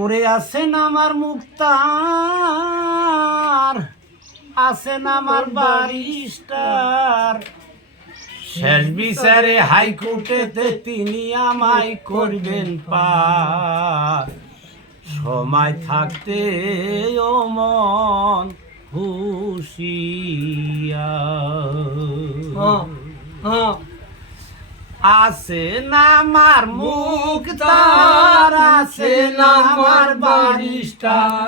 ওরে আছেন আমার মুক্তার, আছেন আমার বারিস্টার, শেষ বিচারে হাইকোর্টেতে তিনি আমায় করবেন পার। সময় থাকতে ও মন হুঁশিয়ার। আছেন আমার মুক্তার, আছেন আমার বারিস্টার,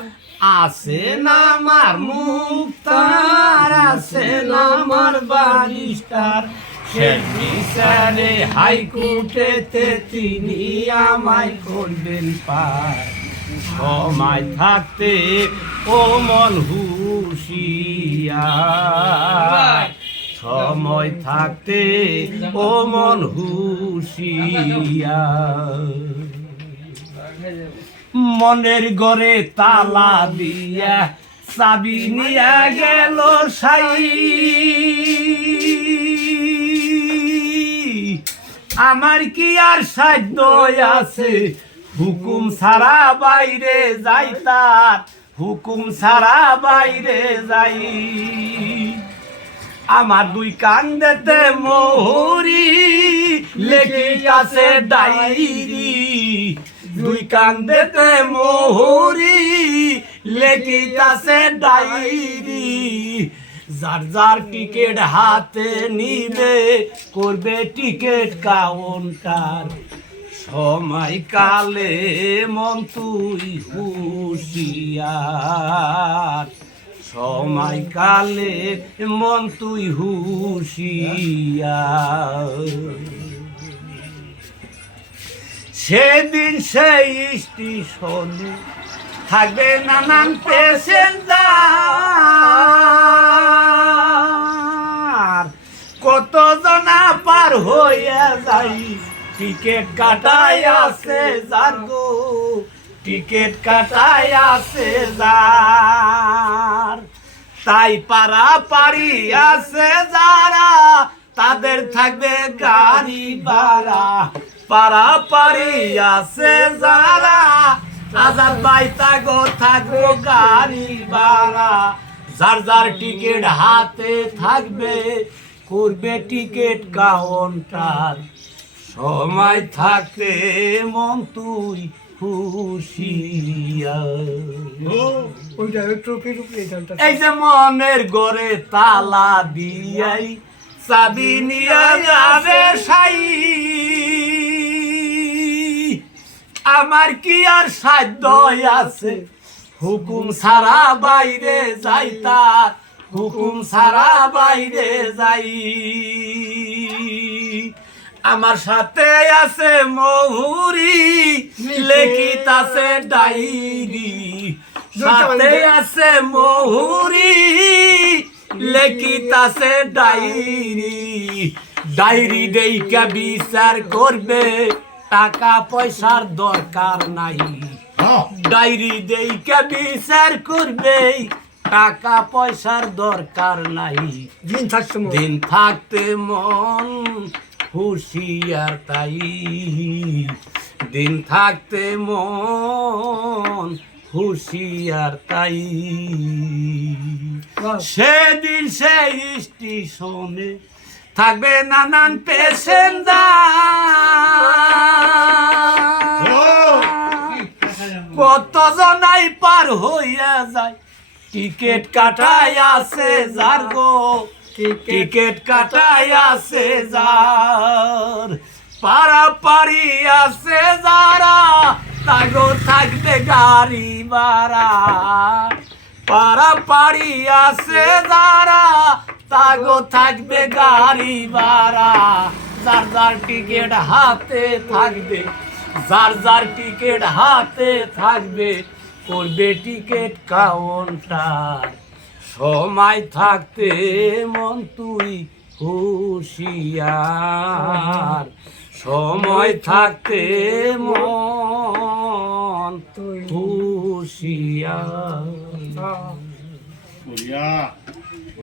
আছেন আমার মুক্তার, আছেন আমার বারিস্টার, শেষ বিচারে হাইকোর্টেতে তিনি আমায় করবেন পার। সময় থাকতে ও মন হুঁশিয়ার, সময় থাকতে ও মন হুঁশিয়ার। মনের ঘরে তালা দিয়া চাবি নিয়া গেল সাই, আমার কি আর সাধ্য আছে হুকুম ছাড়া বাইরে যাই, তার হুকুম ছাড়া বাইরে যাই। আমার দুই কান্দেতে মোহরি লেখিতাছে ডায়েরি, দুই কান্দেতে মোহরি লেখিতাছে ডায়েরি। যার যার টিকেট হাতে নিবে করবে টিকেট কাউন্টার। সময় কালে মন তুই হুঁশিয়ার, সময় কালে মন তুই হুঁশিয়ার। সেদিন সেই স্টেশনে থাকবে নানান প্যাসেঞ্জার, কত জনা পার হইয়া যাই টিকেট কাটাই আছে যার গো, টিকেট কাটাই আছে যার। তাই পারাপারি আছে যারা তাদের থাকবে গাড়ি ভাড়া, পারাপারি আছে যারা আজাদ বাইতা গো থাকবো গাড়ি ভাড়া। যার যার টিকেট হাতে থাকবে করবে টিকেট কাউন্টার। সময় থাকতে মন তুই হুঁশিয়ার। এই যে মনের ঘরে তালা দিয়াই চাবি নিয়ে যাবে সাই, আমার কি আর সাধ্য আছে হুকুম ছাড়া বাইরে যাই, তার হুকুম ছাড়া বাইরে যাই। আমার সাথে আছে মোহরি লেখিতাছে ডায়েরি, সাথে আছে মোহরি লেখিতাছে ডায়েরি। ডায়েরি দেইকা বিচার করবে টাকা পয়সার দরকার নাই, ডায়েরি দেইকা বিচার করবে টাকা পয়সার দরকার নাই। দিন থাকতে মন হুঁশিয়ার তাই, দিন থাকতে মন হুঁশিয়ার তাই। সেদিন সেই স্টেশনে থাকবে নানান প্যাসেঞ্জার, কত জনাই পার হইয়া যায় টিকেট কাটাই আছে যার গো, টিকেট কাটাই আছে যার। পারাপারি আছে যারা তাগো থাকবে গাড়ি ভাড়া, পারাপারি আছে যারা তাগো থাকবে গাড়ি ভাড়া। যার যার টিকেট হাতে থাকবে, যার যার টিকেট হাতে থাকবে করবে টিকেট কাউন্টার। সময় থাকতে মন তুই হুঁশিয়ার, সময় থাকতে মন তুই হুঁশিয়ার।